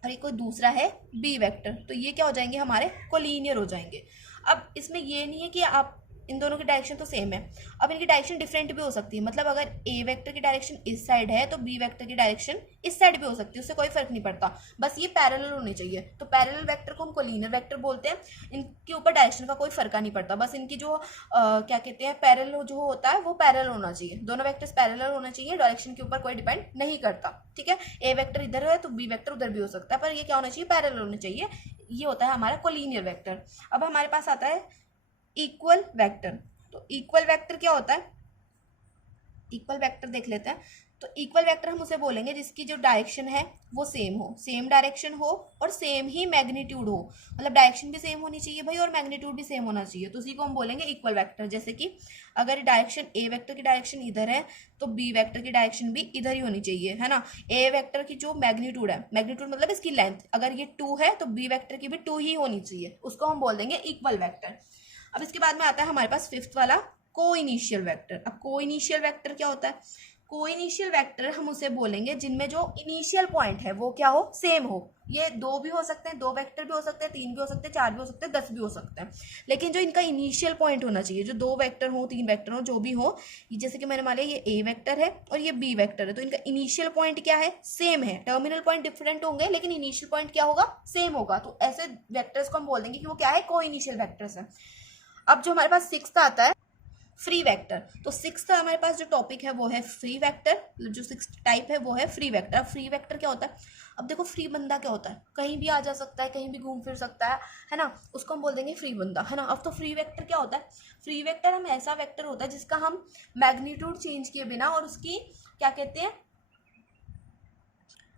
और ये कोई दूसरा है बी वेक्टर, तो ये क्या हो जाएंगे, हमारे कोलिनियर हो जाएंगे। अब इसमें ये नहीं है कि आप इन दोनों की डायरेक्शन तो सेम है, अब इनकी डायरेक्शन डिफरेंट भी हो सकती है। मतलब अगर ए वेक्टर की डायरेक्शन इस साइड है तो बी वेक्टर की डायरेक्शन इस साइड भी हो सकती है, उससे कोई फर्क नहीं पड़ता, बस ये पैरेलल होने चाहिए। तो पैरेलल वेक्टर को हम कोलिनियर वेक्टर बोलते हैं। इनके ऊपर डायरेक्शन का कोई फर्क नहीं पड़ता, बस इनकी जो क्या कहते हैं, पैरेलल जो होता है वो पैरेलल होना चाहिए। दोनों वेक्टर्स पैरेलल होना चाहिए, डायरेक्शन के ऊपर कोई डिपेंड नहीं करता, ठीक है। ए वेक्टर इधर है तो बी वेक्टर उधर भी हो सकता है, पर ये क्या होना चाहिए, पैरेलल होना चाहिए। ये होता है हमारा कोलिनियर वेक्टर। अब हमारे पास आता है इक्वल वेक्टर। तो इक्वल वेक्टर क्या होता है, इक्वल वेक्टर देख लेते हैं। तो इक्वल वेक्टर हम उसे बोलेंगे जिसकी जो डायरेक्शन है वो सेम हो, सेम डायरेक्शन हो और सेम ही मैग्नीट्यूड हो। मतलब डायरेक्शन भी सेम होनी चाहिए भाई और मैग्नीट्यूड भी सेम होना चाहिए, तो उसी को हम बोलेंगे इक्वल वेक्टर। जैसे कि अगर डायरेक्शन ए वेक्टर की डायरेक्शन इधर है तो बी वेक्टर की डायरेक्शन भी इधर ही होनी चाहिए, है ना। ए वेक्टर की जो मैग्नीट्यूड है, मैग्नीट्यूड मतलब इसकी लेंथ, अगर ये 2 है तो बी वेक्टर की भी 2 ही होनी चाहिए, उसको हम बोल देंगे इक्वल वेक्टर। अब इसके बाद में आता है हमारे पास फिफ्थ वाला कोइनिशियल वेक्टर। अब कोइनिशियल वेक्टर क्या होता है, कोइनिशियल वेक्टर हम उसे बोलेंगे जिनमें जो इनिशियल पॉइंट है वो क्या हो, सेम हो। ये 2 भी हो सकते हैं, 2 वेक्टर भी हो सकते हैं, 3 भी हो सकते हैं, 4 भी हो सकते हैं, 10 भी हो सकते हैं, लेकिन जो इनका इनिशियल पॉइंट होना चाहिए, जो 2 वेक्टर हो, 3 वेक्टर हो, जो भी हो, जैसे कि मैंने मान लिया ये ए वेक्टर है और ये बी वेक्टर है, तो इनका इनिशियल पॉइंट क्या है, सेम है। टर्मिनल पॉइंट डिफरेंट होंगे लेकिन इनिशियल पॉइंट क्या होगा, सेम होगा। तो ऐसे वेक्टर्स को हम बोल देंगे कि वो क्या है, कोइनिशियल वेक्टर्स है। अब जो हमारे पास सिक्स्थ आता है फ्री वेक्टर। तो सिक्स्थ हमारे पास जो टॉपिक है वो है फ्री वेक्टर, जो सिक्स्थ टाइप है वो है फ्री वेक्टर। अब फ्री वेक्टर क्या होता है, अब देखो फ्री बंदा क्या होता है, कहीं भी आ जा सकता है, कहीं भी घूम फिर सकता है ना, उसको हम बोल देंगे फ्री बंदा, है ना। अब तो फ्री वेक्टर क्या होता है, फ्री वेक्टर हम ऐसा वेक्टर होता है जिसका हम मैग्नीट्यूड चेंज किए बिना और उसकी क्या कहते हैं,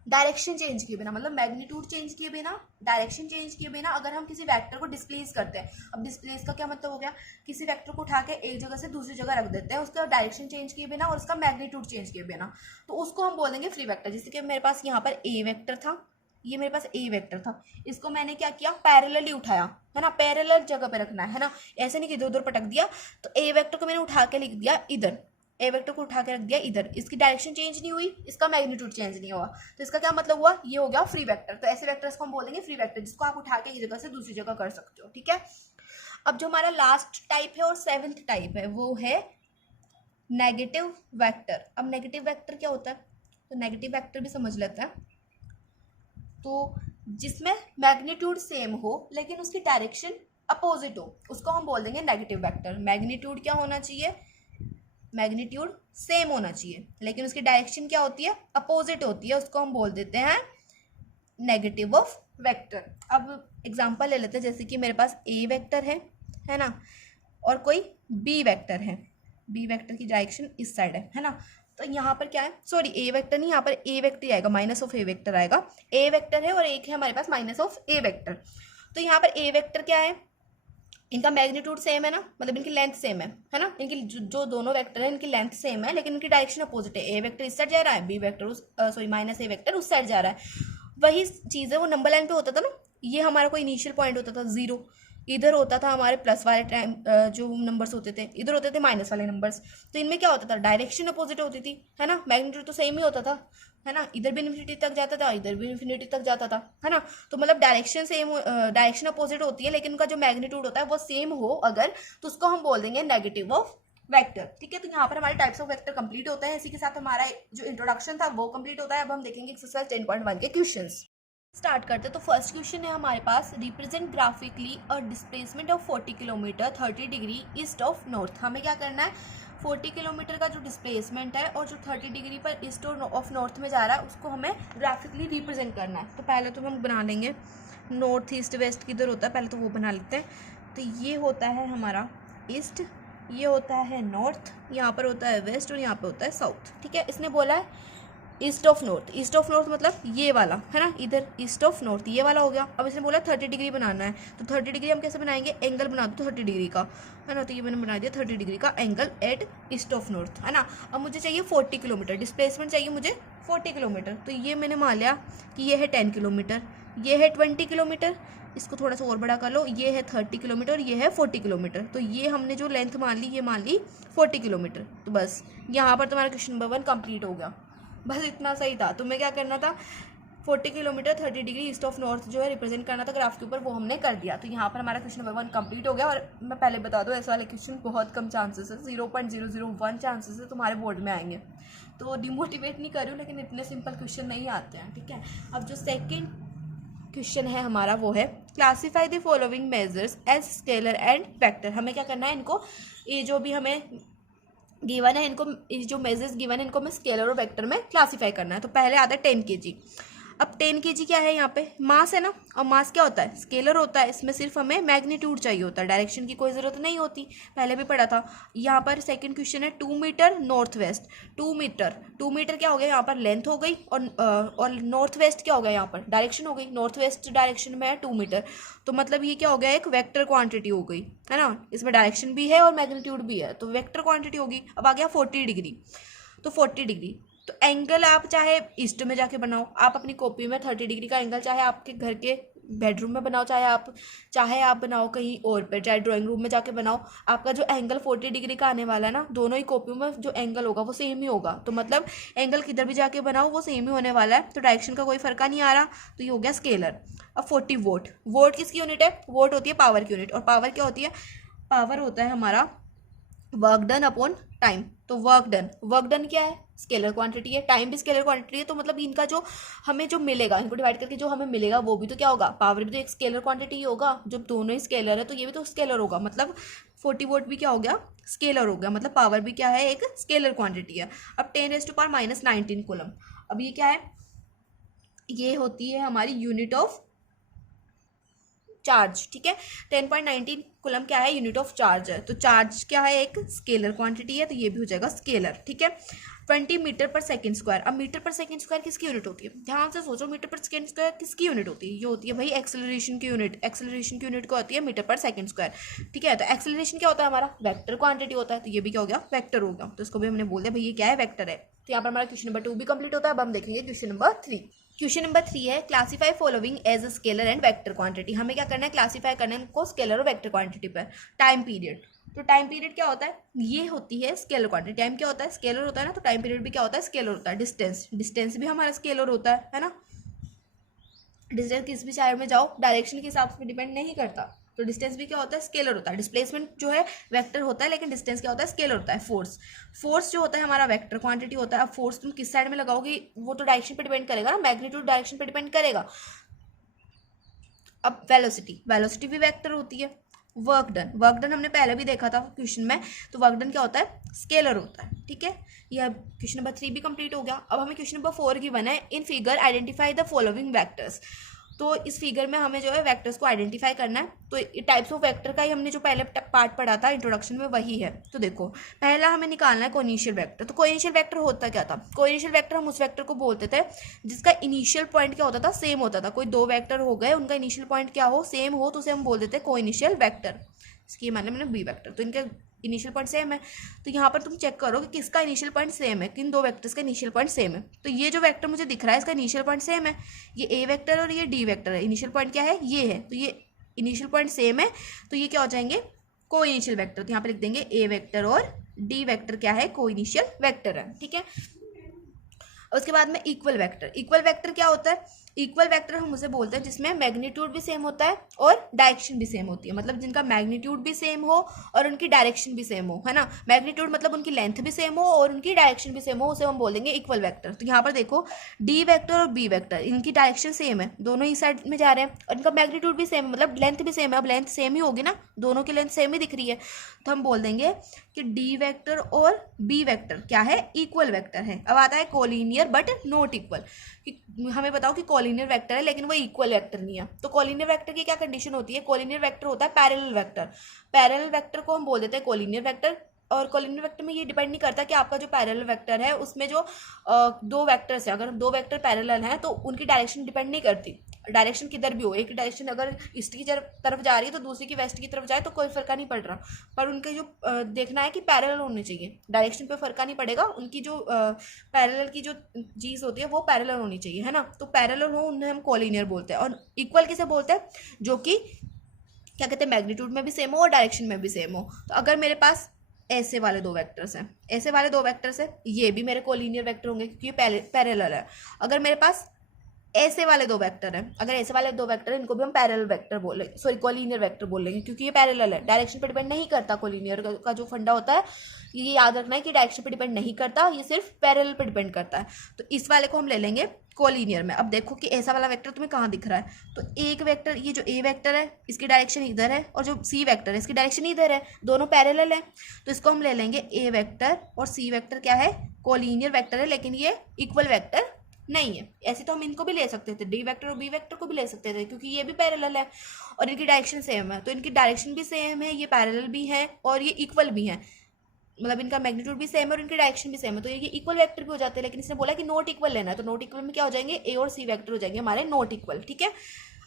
डायरेक्शन चेंज किए बिना, मतलब मैग्नीट्यूड चेंज किए बिना, डायरेक्शन चेंज किए बिना अगर हम किसी वेक्टर को डिस्प्लेस करते हैं। अब डिस्प्लेस का क्या मतलब हो गया, किसी वेक्टर को उठा के एक जगह से दूसरी जगह रख देते हैं, उसका डायरेक्शन चेंज किए बिना और उसका मैग्नीट्यूड चेंज किए बिना, तो उसको हम बोलेंगे फ्री वेक्टर। जैसे कि मेरे पास यहाँ पर ए वेक्टर था, ये मेरे पास ए वेक्टर था, इसको मैंने क्या किया, पैरेलली उठाया, है ना, पैरेलल जगह पे रखना है ना, ऐसे नहीं कि इधर उधर पटक दिया। तो ए वेक्टर को मैंने उठा के लिख दिया इधर, ए वेक्टर को उठा के रख दिया इधर, इसकी डायरेक्शन चेंज नहीं हुई, इसका मैग्नीट्यूड चेंज नहीं हुआ, तो इसका क्या मतलब हुआ, ये हो गया फ्री वेक्टर। तो ऐसे वेक्टर्स को हम बोलेंगे फ्री वेक्टर, जिसको आप उठा के एक जगह से दूसरी जगह कर सकते हो, ठीक है। अब जो हमारा लास्ट टाइप है और 7th टाइप है वो है नेगेटिव वेक्टर। अब नेगेटिव वेक्टर क्या होता है, तो नेगेटिव वेक्टर भी समझ लेते हैं। तो जिसमें मैग्नीट्यूड सेम हो लेकिन उसकी डायरेक्शन अपोजिट हो, उसको हम बोल देंगे नेगेटिव वेक्टर। मैग्नीट्यूड क्या होना चाहिए, मैग्नीट्यूड सेम होना चाहिए लेकिन उसकी डायरेक्शन क्या होती है, अपोजिट होती है, उसको हम बोल देते हैं नेगेटिव ऑफ वेक्टर। अब एग्जांपल ले लेते हैं, जैसे कि मेरे पास ए वेक्टर है ना, और कोई बी वेक्टर है, बी वेक्टर की डायरेक्शन इस साइड है ना। तो यहाँ पर क्या है, सॉरी ए वेक्टर नहीं, यहाँ पर ए वेक्टर ही आएगा, माइनस ऑफ ए वेक्टर आएगा। ए वेक्टर है और एक है हमारे पास माइनस ऑफ ए वेक्टर। तो यहाँ पर ए वेक्टर क्या है, इनका मैग्नीट्यूड सेम है ना, मतलब इनकी लेंथ सेम है ना, इनकी जो दोनों वेक्टर है इनकी लेंथ सेम है लेकिन इनकी डायरेक्शन अपोजिट है। ए वेक्टर इस साइड जा रहा है, B vector sorry minus A vector उस साइड जा रहा है। वही चीज़ है, वो नंबर लाइन पे होता था ना, ये हमारा कोई इनिशियल पॉइंट होता था 0, इधर होता था हमारे प्लस वाले टाइम जो नंबर्स होते थे, इधर होते थे माइनस वाले नंबर्स। तो इनमें क्या होता था, डायरेक्शन अपोजिट होती थी, है ना, मैग्नीट्यूड तो सेम ही होता था, है ना, इधर भी इन्फिनिटी तक जाता था, इधर भी इन्फिनिटी तक जाता था, है ना। तो मतलब डायरेक्शन सेम, डायरेक्शन अपोजिट होती है लेकिन उनका जो मैग्नीट्यूड होता है वो सेम हो अगर, तो उसको हम बोल देंगे नेगेटिव ऑफ वेक्टर, ठीक है। तो यहाँ पर हमारे टाइप्स ऑफ वेक्टर कंप्लीट होते हैं। इसी के साथ हमारा जो इंट्रोडक्शन था वो कंप्लीट होता है। अब हम देखेंगे एक्सरसाइज 10.1 के क्वेश्चंस स्टार्ट करते हैं। तो फर्स्ट क्वेश्चन है हमारे पास, represent graphically a displacement of 40 kilometre 30 degree east of north. हमें क्या करना है, 40 किलोमीटर का जो डिस्प्लेसमेंट है और जो 30 डिग्री पर ईस्ट ऑफ नॉर्थ में जा रहा है उसको हमें ग्राफिकली रिप्रेजेंट करना है। तो पहले तो हम बना लेंगे, नॉर्थ ईस्ट वेस्ट किधर होता है पहले तो वो बना लेते हैं। तो ये होता है हमारा ईस्ट, ये होता है नॉर्थ, यहाँ पर होता है वेस्ट और यहाँ पर होता है साउथ, ठीक है। इसने बोला है east of north, east of north मतलब ये वाला, है ना, इधर ईस्ट ऑफ नॉर्थ ये वाला हो गया। अब इसने बोला 30 डिग्री बनाना है, तो 30 डिग्री हम कैसे बनाएंगे, एंगल बना दो 30 डिग्री का, है ना। तो ये मैंने बना दिया 30 डिग्री का angle at east of north, है ना। अब मुझे चाहिए 40 किलोमीटर, डिस्प्लेसमेंट चाहिए मुझे 40 किलोमीटर। तो ये मैंने मान लिया कि ये है 10 किलोमीटर, ये है 20 किलोमीटर, इसको थोड़ा सा और बड़ा कर लो, ये है 30 किलोमीटर, ये है 40 किलोमीटर। तो ये हमने जो लेंथ मान ली, ये मान ली 40 किलोमीटर। तो बस यहाँ पर तुम्हारा क्वेश्चन नंबर 1 कंप्लीट हो गया। बस इतना सही था। तुम्हें क्या करना था, 40 kilometre 30 degree east of north जो है रिप्रेजेंट करना था ग्राफ के ऊपर, वो हमने कर दिया। तो यहाँ पर हमारा क्वेश्चन नंबर 1 कंप्लीट हो गया। और मैं पहले बता दूँ, ऐसे वाले क्वेश्चन बहुत कम चांसेस है, 0.001 चांसेस है तुम्हारे बोर्ड में आएंगे। तो डिमोटिवेट नहीं कर रही हूँ, लेकिन इतने सिंपल क्वेश्चन नहीं आते हैं, ठीक है। अब जो सेकेंड क्वेश्चन है हमारा वो है classify the following measures as scalar and vector. हमें क्या करना है, इनको ये जो भी हमें गिवन है, इनको जो मेजर्स गिवन है इनको हमें स्केलर और वेक्टर में क्लासीफाई करना है। तो पहले आता है 10 kg। अब 10 kg क्या है, यहाँ पे मास है ना, और मास क्या होता है, स्केलर होता है। इसमें सिर्फ हमें मैग्नीट्यूड चाहिए होता है, डायरेक्शन की कोई ज़रूरत नहीं होती, पहले भी पढ़ा था। यहाँ पर सेकंड क्वेश्चन है 2 मीटर नॉर्थ वेस्ट। 2 मीटर क्या हो गया, यहाँ पर लेंथ हो गई, और नॉर्थ वेस्ट क्या हो गया, यहाँ पर डायरेक्शन हो गई। नॉर्थ वेस्ट डायरेक्शन में है 2 मीटर, तो मतलब ये क्या हो गया, एक वेक्टर क्वांटिटी हो गई, है ना। इसमें डायरेक्शन भी है और मैग्नीट्यूड भी है, तो वेक्टर क्वांटिटी होगी। अब आ गया 40 डिग्री। तो 40 डिग्री तो एंगल आप चाहे ईस्ट में जाके बनाओ, आप अपनी कॉपी में 30 डिग्री का एंगल चाहे आपके घर के बेडरूम में बनाओ, चाहे आप बनाओ कहीं और पे, चाहे ड्राइंग रूम में जाके बनाओ, आपका जो एंगल 40 डिग्री का आने वाला है ना, दोनों ही कॉपियों में जो एंगल होगा वो सेम ही होगा। तो मतलब एंगल किधर भी जाके बनाओ वो सेम ही होने वाला है, तो डायरेक्शन का कोई फर्क नहीं आ रहा। तो ये हो गया स्केलर। अब 40 वोट। वोट किसकी यूनिट है, वोट होती है पावर की यूनिट। और पावर क्या होती है, पावर होता है हमारा वर्क डन अपॉन टाइम। तो वर्क डन क्या है, स्केलर क्वांटिटी है, टाइम भी स्केलर क्वांटिटी है। तो मतलब इनका जो हमें जो मिलेगा, इनको डिवाइड करके जो हमें मिलेगा वो भी तो क्या होगा, पावर भी तो एक स्केलर क्वांटिटी ही होगा। जब दोनों ही स्केलर है तो ये भी तो स्केलर होगा, मतलब 40 वोट भी क्या हो गया, स्केलर हो गया, मतलब पावर भी क्या है, एक स्केलर क्वांटिटी है। अब 10⁻⁻19 कूलम। अब ये क्या है, ये होती है हमारी यूनिट ऑफ चार्ज, ठीक है। 10.19 कूलम क्या है, यूनिट ऑफ चार्ज है। तो चार्ज क्या है, एक स्केलर क्वांटिटी है, तो ये भी हो जाएगा स्केलर, ठीक है। 20 मीटर पर सेकंड स्क्वायर। अब मीटर पर सेकंड स्क्वायर किसकी यूनिट होती है, ध्यान से सोचो, मीटर पर सेकंड स्क्वायर किसकी यूनिट होती है, ये होती है भाई एक्सेलरेशन की यूनिट। एक्सेलरेशन की यूनिट को होती है मीटर पर सेकंड स्क्वायर, ठीक है। तो एक्सेलरेशन क्या होता है हमारा, वेक्टर क्वांटिटी होता है, तो ये भी क्या हो गया, वेक्टर हो गया। तो इसको भी हमने बोल दिया भाई ये क्या है, वेक्टर है। तो यहाँ पर हमारा क्वेश्चन नंबर 2 भी कंप्लीट होता है। अब हम देखेंगे क्वेश्चन नंबर 3। क्वेश्चन नंबर 3 है classify following as a scalar and vector quantity. हमें क्या करना है, क्लासीफाई करना है इनको स्केलर और वेक्टर क्वांटिटी पर। टाइम पीरियड, तो टाइम पीरियड क्या होता है, ये होती है स्केलर क्वांटिटी। टाइम क्या होता है, स्केलर होता है ना, तो टाइम पीरियड भी क्या होता है, स्केलर होता है। डिस्टेंस भी हमारा स्केलर होता है ना। डिस्टेंस किस भी साइड में जाओ डायरेक्शन के हिसाब से डिपेंड नहीं करता, तो डिस्टेंस भी क्या होता है, स्केलर होता है। डिस्प्लेसमेंट जो है वेक्टर होता है, लेकिन डिस्टेंस क्या होता है, स्केलर होता है। फोर्स जो होता है हमारा वेक्टर क्वांटिटी होता है। अब फोर्स तुम किस साइड में लगाओगे वो तो डायरेक्शन पे डिपेंड करेगा ना, मैग्नीट्यूड डायरेक्शन पे डिपेंड करेगा। अब वेलोसिटी भी वेक्टर होती है। वर्क डन हमने पहले भी देखा था क्वेश्चन में, तो वर्क डन क्या होता है, स्केलर होता है, ठीक है। यह क्वेश्चन नंबर 3 भी कंप्लीट हो गया। अब हमें क्वेश्चन नंबर 4 गिवन है, in figure identify the following vectors. तो इस फिगर में हमें जो है वेक्टर्स को आइडेंटिफाई करना है। तो टाइप्स ऑफ वेक्टर का ही हमने जो पहले पार्ट पढ़ा था इंट्रोडक्शन में वही है। तो देखो पहला हमें निकालना है कोइनिशियल वेक्टर। तो कोइनिशियल वेक्टर होता क्या था, कोइनिशियल वेक्टर हम उस वेक्टर को बोलते थे जिसका इनिशियल पॉइंट क्या होता था, सेम होता था। कोई दो वेक्टर हो गए, उनका इनिशियल पॉइंट क्या हो, सेम हो, तो उसे हम बोल देते हैं कोइनिशियल वेक्टर। इसकी मतलब मैंने बी वेक्टर, तो इनका इनिशियल पॉइंट सेम है। तो यहाँ पर तुम चेक करो कि किसका इनिशियल पॉइंट सेम है, किन दो वेक्टर्स का इनिशियल पॉइंट सेम है। तो ये जो वेक्टर मुझे दिख रहा है इसका इनिशियल पॉइंट सेम है, ये ए वेक्टर और ये डी वेक्टर है। इनिशियल पॉइंट क्या है, ये है, तो ये इनिशियल पॉइंट सेम है, तो ये क्या हो जाएंगे, को इनिशियल वेक्टर। तो यहाँ पे लिख देंगे ए वेक्टर और डी वेक्टर क्या है, को इनिशियल वेक्टर है, ठीक है। उसके बाद में इक्वल वेक्टर क्या होता है, इक्वल वेक्टर हम उसे बोलते हैं जिसमें मैग्नीट्यूड भी सेम होता है और डायरेक्शन भी सेम होती है। मतलब जिनका मैग्नीट्यूड भी सेम हो और उनकी डायरेक्शन भी सेम हो, है ना। मैग्नीट्यूड मतलब उनकी लेंथ भी सेम हो और उनकी डायरेक्शन भी सेम हो, उसे हम बोल देंगे इक्वल वेक्टर। तो यहाँ पर देखो डी वेक्टर और बी वेक्टर, इनकी डायरेक्शन सेम है, दोनों ही साइड में जा रहे हैं, और इनका मैग्नीट्यूड भी सेम है, मतलब लेंथ भी सेम है। अब लेंथ सेम ही होगी ना, दोनों की लेंथ सेम ही दिख रही है, तो हम बोल देंगे कि डी वेक्टर और बी वेक्टर क्या है, इक्वल वेक्टर है। अब आता है कोलिनियर बट नॉट इक्वल। हमें बताओ कि कोलिनियर वेक्टर है लेकिन वो इक्वल वेक्टर नहीं है। तो कोलिनियर वेक्टर की क्या कंडीशन होती है, कोलिनियर वेक्टर होता है पैरेलल वेक्टर। पैरेलल वेक्टर को हम बोल देते हैं कोलिनियर वेक्टर। और कोलिनियर वेक्टर में ये डिपेंड नहीं करता कि आपका जो पैरेलल वेक्टर है उसमें जो दो वेक्टर्स है, अगर दो वेक्टर पैरेलल हैं तो उनकी डायरेक्शन डिपेंड नहीं करती। डायरेक्शन किधर भी हो, एक डायरेक्शन अगर ईस्ट की तरफ जा रही है तो दूसरी की वेस्ट की तरफ जाए तो कोई फर्क नहीं पड़ रहा, पर उनके जो देखना है कि पैरेलल होने चाहिए, डायरेक्शन पे फर्क नहीं पड़ेगा, उनकी जो पैरेलल की जो चीज़ होती है वो पैरेलल होनी चाहिए, है ना। तो पैरेलल हो उन्हें हम कोलिनियर बोलते हैं। और इक्वल किसे बोलते हैं, जो कि क्या कहते हैं, मैग्नीट्यूड में भी सेम हो और डायरेक्शन में भी सेम हो। तो अगर मेरे पास ऐसे वाले दो वेक्टर्स हैं, ऐसे वाले दो वेक्टर्स हैं, ये भी मेरे कोलिनियर वेक्टर होंगे क्योंकि ये पैरेलल है। अगर मेरे पास ऐसे वाले दो वेक्टर हैं, अगर ऐसे वाले दो वेक्टर हैं, इनको भी हम पैरेलल वेक्टर बोलेंगे, सॉरी कोलिनियर वेक्टर बोलेंगे, क्योंकि ये पैरेलल है, डायरेक्शन पे डिपेंड नहीं करता। कोलिनियर का जो फंडा होता है ये याद रखना है कि डायरेक्शन पे डिपेंड नहीं करता, ये सिर्फ पैरेलल पे डिपेंड करता है। तो इस वाले को हम ले लेंगे कोलिनियर में। अब देखो कि ऐसा वाला वेक्टर तुम्हें कहाँ दिख रहा है, तो एक वेक्टर, ये जो ए वेक्टर है इसकी डायरेक्शन इधर है, और जो सी वेक्टर है इसकी डायरेक्शन इधर है, दोनों पैरेलल है। तो इसको हम ले लेंगे ए वेक्टर, और सी वेक्टर क्या है, कोलिनियर वेक्टर है, लेकिन ये इक्वल वेक्टर नहीं है। ऐसे तो हम इनको भी ले सकते थे, डी वेक्टर और बी वेक्टर को भी ले सकते थे, क्योंकि ये भी पैरेलल है और इनकी डायरेक्शन सेम है। तो इनकी डायरेक्शन भी सेम है, ये पैरेलल भी है और ये इक्वल भी है, मतलब इनका मैग्नीट्यूड भी सेम है और इनकी डायरेक्शन भी सेम है, तो ये इक्वल वेक्टर भी हो जाते हैं। लेकिन इसने बोला कि नॉट इक्वल लेना है, तो नॉट इक्वल में क्या हो जाएंगे, ए और सी वेक्टर हो जाएंगे हमारे नॉट इक्वल, ठीक है।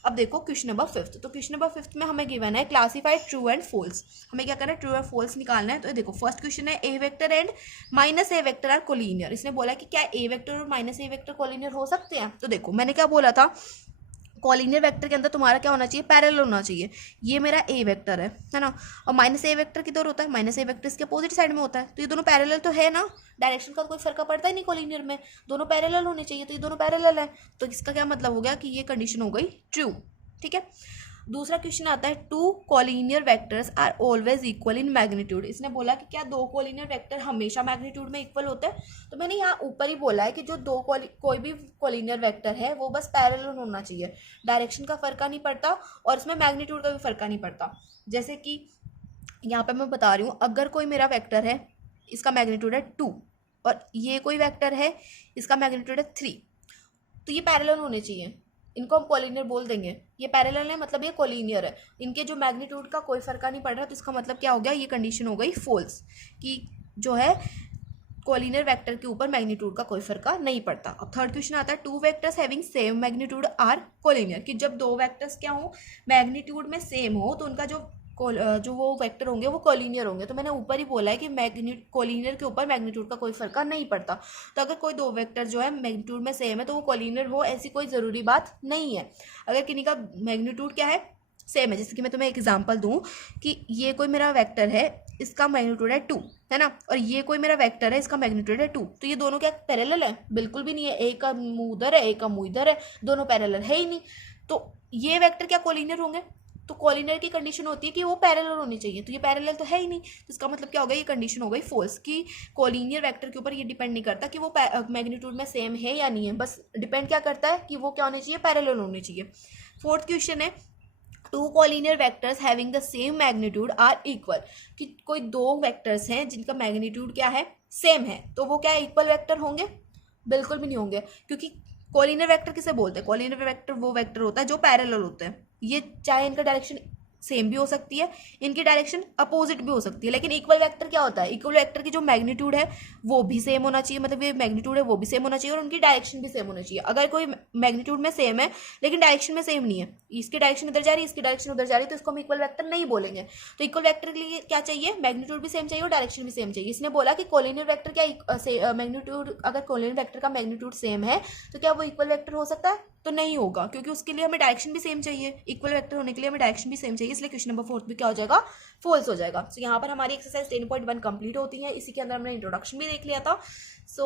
अब देखो क्वेश्चन नंबर 5। तो क्वेश्चन नंबर 5 में हमें गिवन है क्लासीफाई ट्रू एंड फॉल्स। हमें क्या करना है, ट्रू और फॉल्स निकालना है। तो देखो फर्स्ट क्वेश्चन है A vector and minus A vector are collinear. इसने बोला कि क्या ए वेक्टर और माइनस ए वेक्टर कोलिनियर हो सकते हैं। तो देखो मैंने क्या बोला था, कॉलिनियर वेक्टर के अंदर तुम्हारा क्या होना चाहिए, पैरेलल होना चाहिए। ये मेरा ए वेक्टर है ना, और माइनस ए वेक्टर किधर होता है, माइनस ए वेक्टर इसके अपोजिट साइड में होता है। तो ये दोनों पैरेलल तो है ना, डायरेक्शन का कोई फर्क पड़ता ही नहीं कॉलिनियर में, दोनों पैरेलल होने चाहिए, तो ये दोनों पैरेलल है। तो इसका क्या मतलब हो गया कि ये कंडीशन हो गई ट्रू, ठीक है। दूसरा क्वेश्चन आता है two collinear vectors are always equal in magnitude. इसने बोला कि क्या दो कॉलिनियर वेक्टर हमेशा मैग्नीट्यूड में इक्वल होते हैं। तो मैंने यहाँ ऊपर ही बोला है कि जो दो कोई भी कॉलिनियर वेक्टर है वो बस पैरेलल होना चाहिए, डायरेक्शन का फर्क नहीं पड़ता और इसमें मैग्नीट्यूड का भी फर्क नहीं पड़ता। जैसे कि यहाँ पे मैं बता रही हूँ, अगर कोई मेरा वेक्टर है इसका मैग्नीट्यूड है 2 और ये कोई वेक्टर है इसका मैग्नीट्यूड है 3, तो ये पैरेलल होने चाहिए, इनको हम कोलिनियर बोल देंगे। ये पैरेलल है मतलब ये कोलिनियर है, इनके जो मैग्नीट्यूड का कोई फर्क नहीं पड़ रहा, तो इसका मतलब क्या हो गया, ये कंडीशन हो गई फॉल्स, कि जो है कोलिनियर वेक्टर के ऊपर मैग्नीट्यूड का कोई फर्क नहीं पड़ता। अब थर्ड क्वेश्चन आता है two vectors having same magnitude are collinear, कि जब दो वेक्टर्स क्या हो, मैग्नीट्यूड में सेम हो, तो उनका जो वो वेक्टर होंगे वो कोलिनियर होंगे। तो मैंने ऊपर ही बोला है कि कोलिनियर के ऊपर मैग्नीट्यूड का कोई फर्क नहीं पड़ता। तो अगर कोई दो वेक्टर जो है मैग्नीट्यूड में सेम है तो वो कोलिनियर हो, ऐसी कोई ज़रूरी बात नहीं है। अगर किन्हीं का मैग्नीट्यूड क्या है, सेम है, जैसे कि मैं तुम्हें एग्जांपल दूं कि ये कोई मेरा वेक्टर है इसका मैग्नीट्यूड है 2, है ना, और ये कोई मेरा वेक्टर है इसका मैग्नीट्यूड है 2, तो ये दोनों क्या पैरेलल है, बिल्कुल भी नहीं है। एक का मुंह उधर है एक का मुंह इधर है, दोनों पैरेलल है ही नहीं। तो ये वेक्टर क्या कोलिनियर होंगे, तो कोलिनियर की कंडीशन होती है कि वो पैरेलल होनी चाहिए, तो ये पैरेलल तो है ही नहीं, तो इसका मतलब क्या हो गया, ये कंडीशन हो गई फॉल्स, कि कोलिनियर वेक्टर के ऊपर ये डिपेंड नहीं करता कि वो मैग्नीट्यूड में सेम है या नहीं है, बस डिपेंड क्या करता है कि वो क्या होने चाहिए, पैरेलल होने चाहिए। फोर्थ क्वेश्चन है two collinear vectors having the same magnitude are equal, कि कोई दो वेक्टर्स हैं जिनका मैग्नीट्यूड क्या है, सेम है, तो वो क्या इक्वल वेक्टर होंगे, बिल्कुल भी नहीं होंगे, क्योंकि कॉलिनियर वेक्टर किसे बोलते हैं, कॉलिनियर वेक्टर वो वेक्टर होता है जो पैरेलल होते हैं। ये चाहे इनका डायरेक्शन सेम भी हो सकती है, इनकी डायरेक्शन अपोजिट भी हो सकती है, लेकिन इक्वल वेक्टर क्या होता है, इक्वल वेक्टर की जो मैग्नीट्यूड है वो भी सेम होना चाहिए, मतलब ये मैग्नीट्यूड है वो भी सेम होना चाहिए और उनकी डायरेक्शन भी सेम होना चाहिए। अगर कोई मैग्नीट्यूड में सेम है लेकिन डायरेक्शन में सेम नहीं है, इसकी डायरेक्शन इधर जा रही है इसकी डायरेक्शन उधर जा रही है, तो इसको हम इक्वल वेक्टर नहीं बोलेंगे। तो इक्वल वेक्टर के लिए क्या चाहिए, मैग्नीट्यूड भी सेम चाहिए और डायरेक्शन भी सेम चाहिए। इसने बोला कि कोलिनियर वेक्टर क्या मैग्नीट्यूड, अगर कोलिनियर वेक्टर का मैग्नीट्यूड सेम है तो क्या वो इक्वल वेक्टर हो सकता है, तो नहीं होगा, क्योंकि उसके लिए हमें डायरेक्शन भी सेम चाहिए, इक्वल वेक्टर होने के लिए हमें डायरेक्शन भी सेम चाहिए, इसलिए क्वेश्चन नंबर 4 भी क्या हो जाएगा, फॉल्स हो जाएगा। सो यहाँ पर हमारी एक्सरसाइज 10.1 कंप्लीट होती है, इसी के अंदर हमने इंट्रोडक्शन भी देख लिया था। सो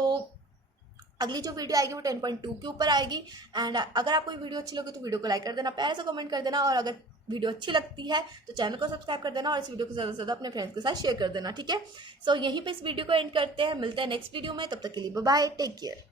अगली जो वीडियो आएगी वो 10.2 के ऊपर आएगी। एंड अगर आपको ये वीडियो अच्छी लगी तो वीडियो को लाइक कर देना, प्यार से कमेंट कर देना, और अगर वीडियो अच्छी लगती है तो चैनल को सब्सक्राइब कर देना और इस वीडियो को ज़्यादा से ज़्यादा अपने फ्रेंड्स के साथ शेयर कर देना, ठीक है। सो यहीं पे इस वीडियो को एंड करते हैं, मिलते हैं नेक्स्ट वीडियो में, तब तक के लिए बाय बाय, टेक केयर।